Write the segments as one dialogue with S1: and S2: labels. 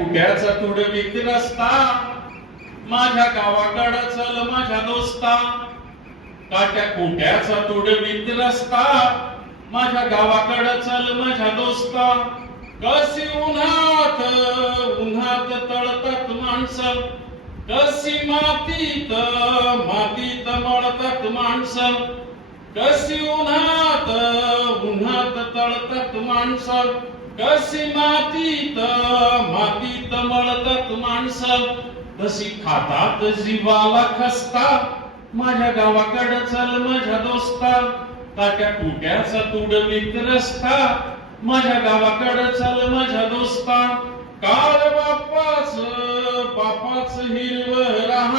S1: कुट्याचा तुडवीत रस्ता माझ्या गावाकडं चल माझ्या दोस्ता. काट्या कुट्याचा तुडवीत रस्ता माझ्या गावाकडं चल माझ्या दोस्ता. कशी उन्हात उन्हात तळतात माणसं. कशी मातीत मातीत मळतात माणसं. कशी उन्हात उन्हात तळतात माणसं. कशी मातीत मातीत मळतात माणसं. तशी खातात जीवाला खसता माझ्या गावाकडं चल माझ्या दोस्ता ताट्या तुट्याचा तुड रस्ता माझ्या गावाकडं चल माझ्या दोस्ता काळ बापाच बापाच हिरव राह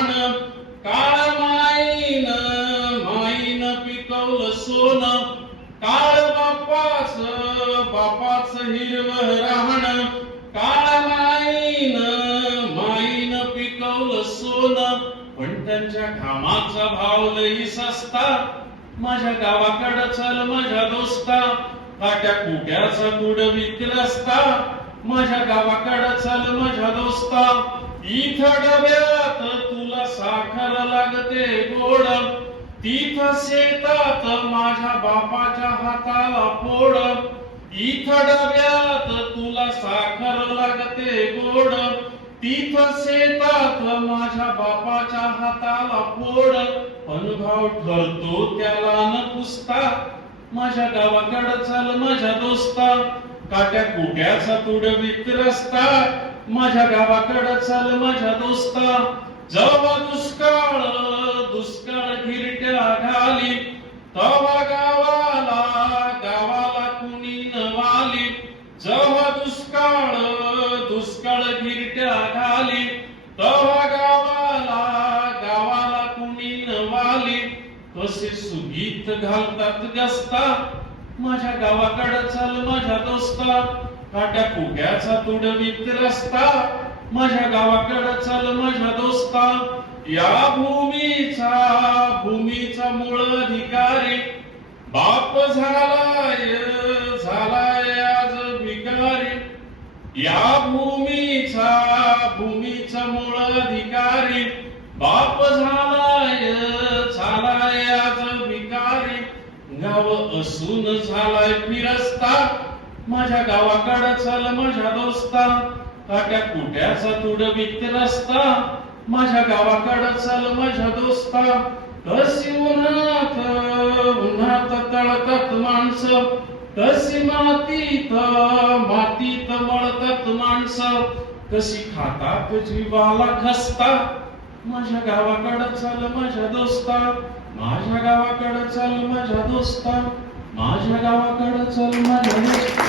S1: काळ माईन माईन पिकवलं सोनं काळ बापाच बापाच हिरव राहण काळ माईन माईन पिकवलं सोन पण त्यांच्या घामाचा भाव लई सस्ता. माझ्या गावाकडं चल माझ्या दोस्ता काट्या कुट्याचा कुडवीत रस्ता माझ्या गावाकडं चल माझ्या दोस्ता इथ डब्यात तुला साखर लागते गोड. तिथं शेतात माझ्या बापाच्या हाताला पोड. इथ डब्यात तुला साखर लागते गोड. तिथं शेतात माझ्या बापाच्या हाताला फोड. पण भाव ठरतो त्याला न पुसता. माझ्या गावाकडे चाल माझ्या दोस्ता. काट्या कुट्याचा तुडवीत रस्ता माझ्या गावाकडे चाल माझ्या दोस्ता. जवा दुष्काळ जेव्हा दुष्काळ दुष्काळ गिरट्या घाली तेव्हा गावाला गावाला कुणी नवाली. वाली कसे सुगीत घालतात जास्ता माझ्या गावाकडे चल माझ्या दोस्ता. काट्या फुग्याचा तुडवीत रस्ता. माझ्या गावाकडे चल माझ्या दोस्ता. या भूमीचा भूमीचा मूळ अधिकारी. बाप झाला झालाय आज भिकारी या भूमीचा भूमीचा मूळ अधिकारी. बाप झालाय झालाय आज भिकारी. गाव असून झालाय फिरस्ता. माझ्या गावाकडे चल माझ्या दोस्ता. काट्या कुट्याचा तुडवीत रस्ता माझ्या गावाकडे चल माझ्या दोस्ता. कशी उन्हात उन्हात तळतात माणसं. कशी मातीत मातीत मळतात माणसं. कशी खातात जीवाला खसता. माझ्या गावाकडं चल माझ्या दोस्ता. माझ्या गावाकडं चल माझ्या दोस्ता. माझ्या गावाकडं चल माझ्या दोस्ता.